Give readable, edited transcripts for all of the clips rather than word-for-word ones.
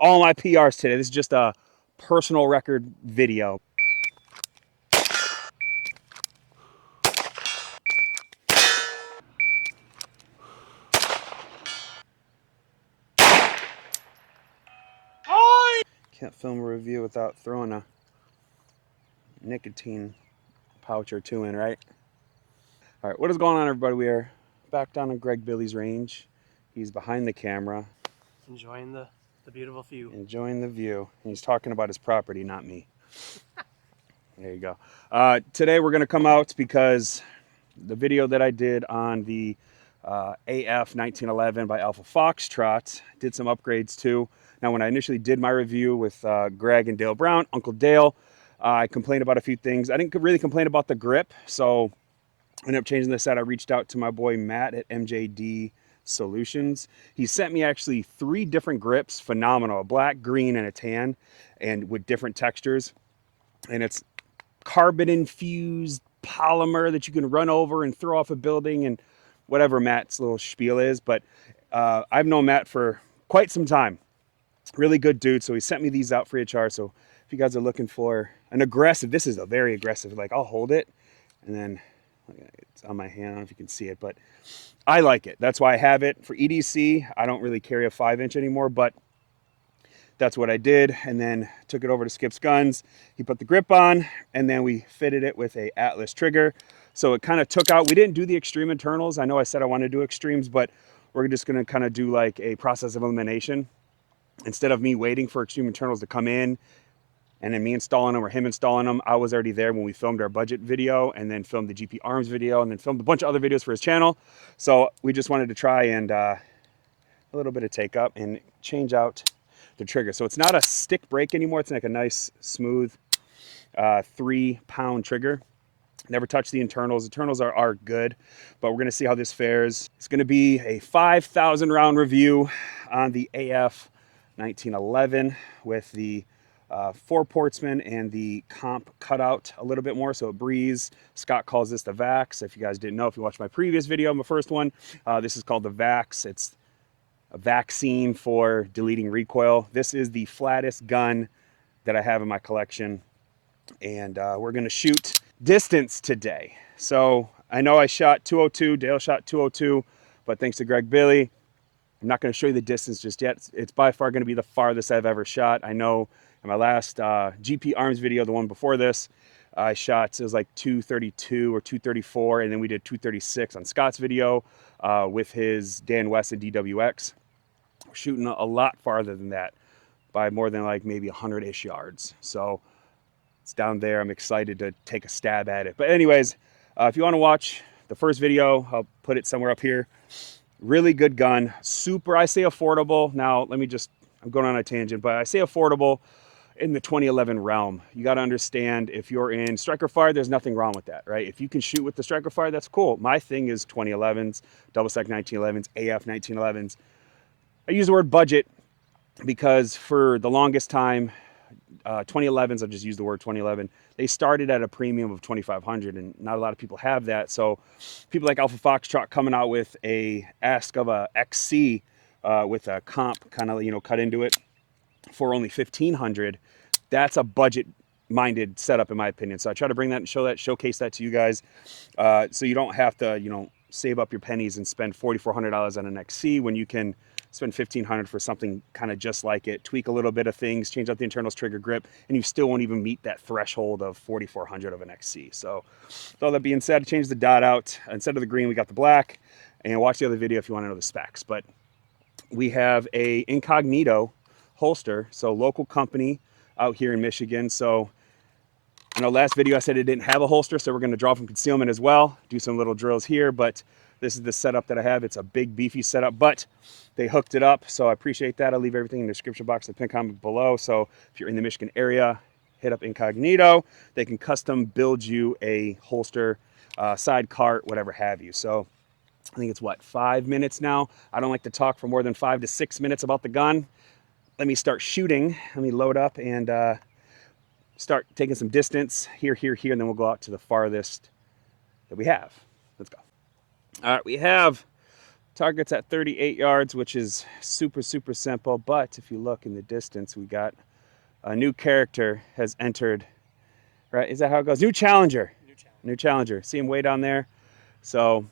all my PRs today. This is just a personal record video. Can't film a review without throwing a nicotine pouch or two in, right? All right, what is going on, everybody? We are back down on Greg Billy's range. He's behind the camera. Enjoying the beautiful view. Enjoying the view. And he's talking about his property, not me. There you go. Today we're going to come out because the video that I did on the AF1911 by Alpha Foxtrot did some upgrades too. Now, when I initially did my review with Greg and Dale Brown, Uncle Dale, I complained about a few things. I didn't really complain about the grip, so I ended up changing the set. I reached out to my boy Matt at MJD Solutions. He sent me actually 3 different grips, phenomenal, a black, green, and a tan, and with different textures. And it's carbon infused polymer that you can run over and throw off a building and whatever Matt's little spiel is. But I've known Matt for quite some time. Really good dude. So he sent me these out free of charge. So if you guys are looking for an aggressive, this is a very aggressive, like I'll hold it and then it's on my hand. I don't know if you can see it, but I like it. That's why I have it. For EDC, I don't really carry a 5-inch anymore, but that's what I did, and then took it over to Skip's Guns. He put the grip on, and then we fitted it with a Atlas trigger. So it kind of took out, we didn't do the extreme internals. I know I said I wanted to do extremes, but we're just gonna kind of do like a process of elimination. Instead of me waiting for extreme internals to come in, and then me installing them or him installing them, I was already there when we filmed our budget video and then filmed the GP Arms video and then filmed a bunch of other videos for his channel. So we just wanted to try and a little bit of take up and change out the trigger. So it's not a stick brake anymore. It's like a nice, smooth 3-pound trigger. Never touched the internals. The internals are good, but we're gonna see how this fares. It's gonna be a 5,000 round review on the AF1911 with the 4 Portsman and the comp cutout a little bit more, so it breathes. Scott calls this the Vax. If you guys didn't know, if you watched my previous video, my first one, this is called the Vax. It's a vaccine for deleting recoil. This is the flattest gun that I have in my collection, and we're gonna shoot distance today. So I know I shot 202, Dale shot 202, but thanks to Greg Billy, I'm not gonna show you the distance just yet. It's by far gonna be the farthest I've ever shot. I know in my last GP Arms video, the one before this, I shot, it was like 232 or 234, and then we did 236 on Scott's video with his Dan West and DWX. We're shooting a lot farther than that by more than like maybe 100-ish yards. So it's down there. I'm excited to take a stab at it. But anyways, if you want to watch the first video, I'll put it somewhere up here. Really good gun, super, I say affordable. Now, I'm going on a tangent, but I say affordable in the 2011 realm. You got to understand, if you're in striker fire, there's nothing wrong with that, right? If you can shoot with the striker fire, that's cool. My thing is 2011s, double stack 1911s, AF 1911s. I use the word budget because for the longest time, 2011s, I'll just use the word 2011, they started at a premium of 2,500, and not a lot of people have that. So people like Alpha Foxtrot coming out with a ask of a XC with a comp kind of, cut into it for only 1,500, that's a budget-minded setup in my opinion. So I try to bring that and showcase that to you guys, so you don't have to, save up your pennies and spend $4,400 on an XC when you can spend $1,500 for something kind of just like it, tweak a little bit of things, change out the internals, trigger grip, and you still won't even meet that threshold of $4,400 of an XC. So with all that being said, I changed the dot out. Instead of the green, we got the black, and watch the other video if you want to know the specs. But we have a Incognito holster, so local company out here in Michigan. So I know last video I said it didn't have a holster, so we're going to draw from concealment as well, do some little drills here, but this is the setup that I have. It's a big beefy setup, but they hooked it up, so I appreciate that. I'll leave everything in the description box, the pin comment below. So if you're in the Michigan area, hit up Incognito. They can custom build you a holster, side cart, whatever have you. So I think it's 5 minutes now. I don't like to talk for more than 5 to 6 minutes about the gun. Let me start shooting. Let me load up and start taking some distance here, and then we'll go out to the farthest that we have. Let's go. All right, we have Target's at 38 yards, which is super, super simple. But if you look in the distance, we got a new character has entered, right? Is that how it goes? New challenger. New challenger. See him way down there? So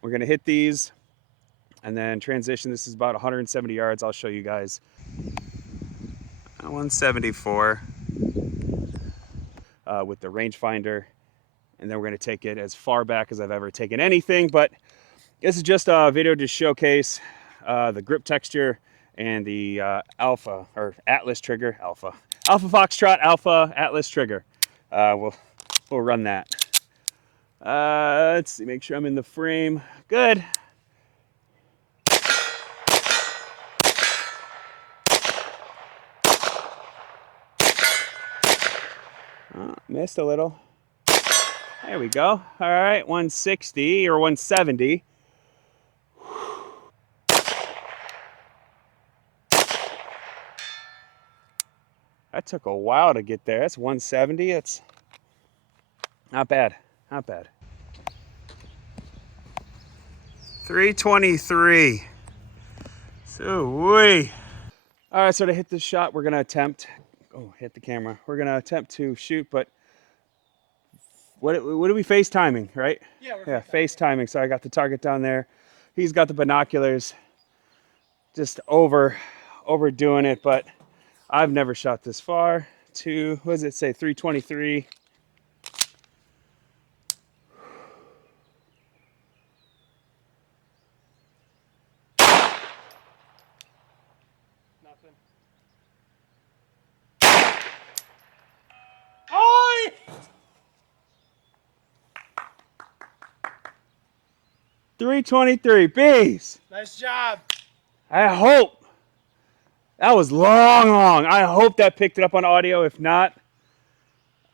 we're going to hit these and then transition. This is about 170 yards. I'll show you guys. 174 with the rangefinder. And then we're going to take it as far back as I've ever taken anything. But this is just a video to showcase the grip texture and the Alpha or Atlas trigger. Alpha Foxtrot Alpha Atlas trigger. We'll run that. Let's see, make sure I'm in the frame. Good. Missed a little. There we go. All right, 160 or 170. That took a while to get there. That's 170. It's not bad. Not bad. 323. So we. All right, so to hit this shot, we're gonna attempt. Oh, hit the camera. We're gonna attempt to shoot, but what are we FaceTiming, right? Yeah, FaceTiming. So I got the target down there. He's got the binoculars. Just overdoing it, but I've never shot this far. What does it say? 323. Nothing. Oi! 323 bees. Nice job. I hope. That was long. I hope that picked it up on audio. If not,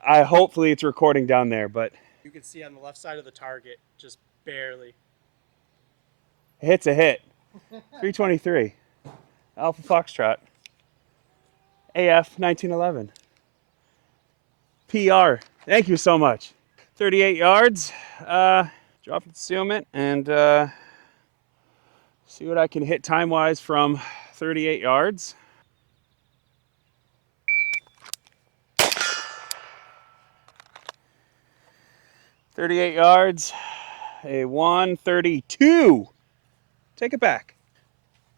hopefully it's recording down there, but You can see on the left side of the target, just barely. a hit's a hit. 323. Alpha Foxtrot. AF1911. PR. Thank you so much. 38 yards. Drop concealment and see what I can hit time-wise from 38 yards. .38 yards, a 132. Take it back.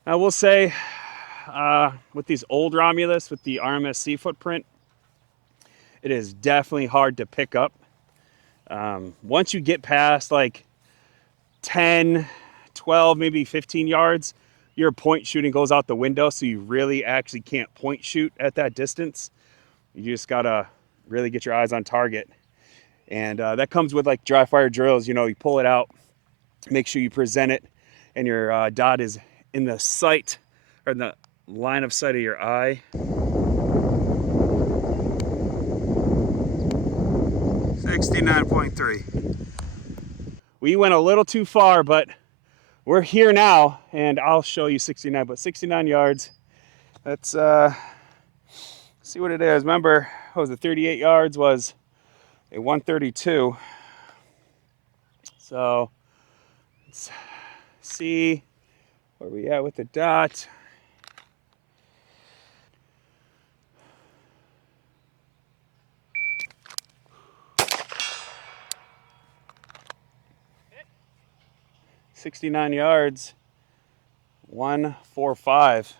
I will say, with these old Romulus, with the RMSC footprint, it is definitely hard to pick up. Once you get past like 10, 12, maybe 15 yards, your point shooting goes out the window, so you really actually can't point shoot at that distance. You just gotta really get your eyes on target. And that comes with like dry fire drills. You know, you pull it out, make sure you present it, and your dot is in the sight, or in the line of sight of your eye. 69.3. We went a little too far, but we're here now, and I'll show you 69, but 69 yards. Let's see what it is. Remember, what was it, 38 yards was a 132. So let's see where we at with the dot. .69 yards, 145.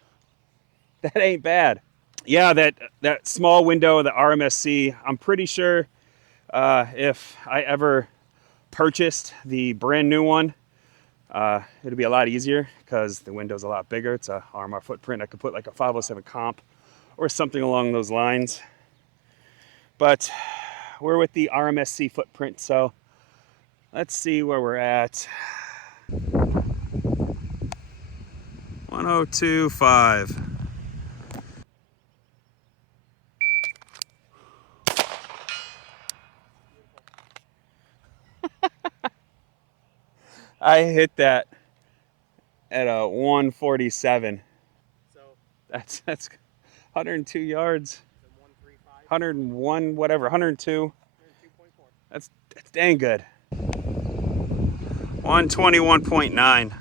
That ain't bad. Yeah, that small window, the RMSC, I'm pretty sure if I ever purchased the brand new one, it'll be a lot easier because the window's a lot bigger. It's a RMR footprint. I could put like a 507 comp or something along those lines. But we're with the RMSC footprint, so let's see where we're at. 1025. I hit that at a 147. So That's 102 yards. 135. 101, whatever, 102. 102.4. That's dang good. 121.9.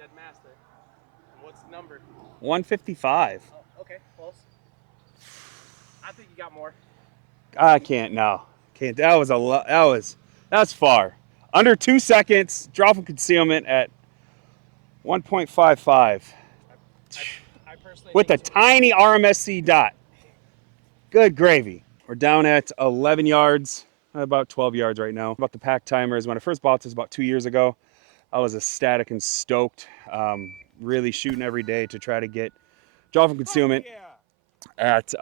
Dead master. And what's the number? 155. Oh, okay, close. I think you got more. I can't, no. Can't. That was a lot. That's far. Under 2 seconds, draw from concealment at 1.55 I personally with think a tiny RMSC dot. Good gravy. We're down at 11 yards, about 12 yards right now. About the pack timers, when I first bought this about 2 years ago, I was ecstatic and stoked, really shooting every day to try to get draw from concealment at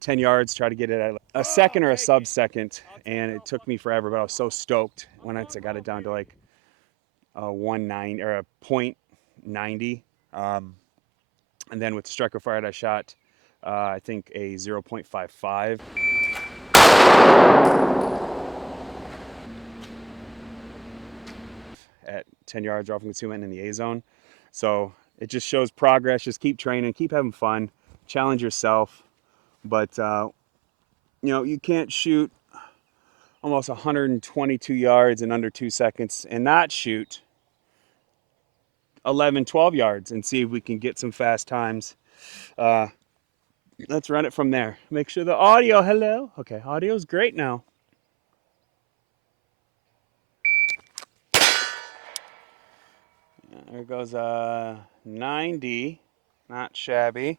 10 yards, try to get it at a second or a sub-second, and it took me forever, but I was so stoked when I got it down to like a 1.9 or a .90. And then with the striker fired, I shot, I think, a 0.55. At 10 yards, draw from concealment in the A zone. So it just shows progress. Just keep training, keep having fun, challenge yourself. But you can't shoot almost 122 yards in under 2 seconds and not shoot 11, 12 yards and see if we can get some fast times. Let's run it from there. Make sure the audio, hello. Okay, audio's great now. There goes 90, not shabby.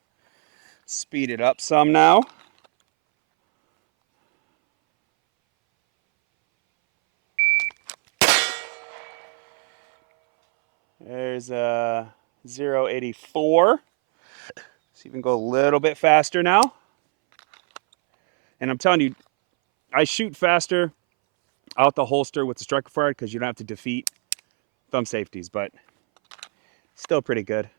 Speed it up some now. There's 0.84. So you can go a little bit faster now. And I'm telling you, I shoot faster out the holster with the striker fired because you don't have to defeat thumb safeties, but still pretty good.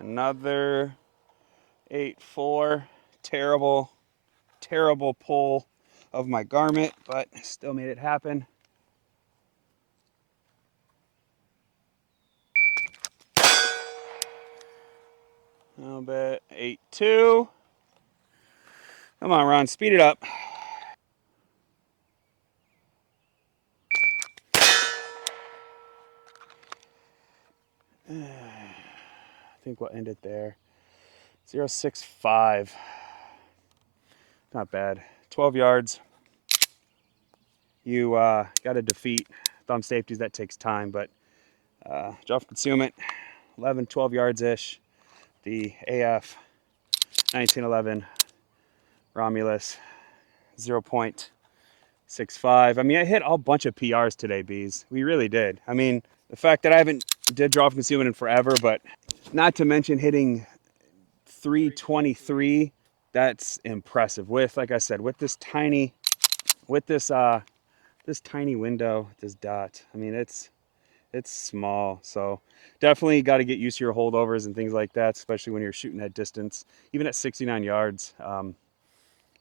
Another 8.4. Terrible, terrible pull of my garment, but still made it happen. A little bit. 8.2. Come on, Ron, speed it up. I think we'll end it there. 0.65. Not bad. 12 yards. You got to defeat thumb safeties. That takes time, but draw from concealment, 11, 12 yards-ish. The AF 1911 Romulus, 0.65. I mean, I hit a bunch of PRs today, Bees. We really did. I mean, the fact that I haven't did draw from concealment in forever, but not to mention hitting 323, that's impressive. With, like I said, with this tiny window, this dot. I mean, it's small, so definitely got to get used to your holdovers and things like that, especially when you're shooting at distance. Even at 69 yards,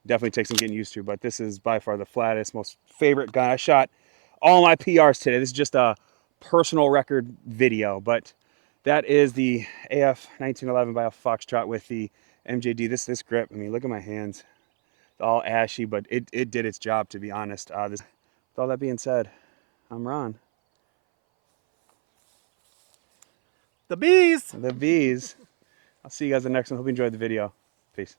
definitely takes some getting used to, but this is by far the flattest, most favorite gun. I shot all my PRs today. This is just a personal record video, but that is the AF 1911 by Alpha Foxtrot with the MJD. This grip, I mean, look at my hands. It's all ashy, but it did its job, to be honest. With all that being said, I'm Ron. The bees. The bees. I'll see you guys in the next one. Hope you enjoyed the video. Peace.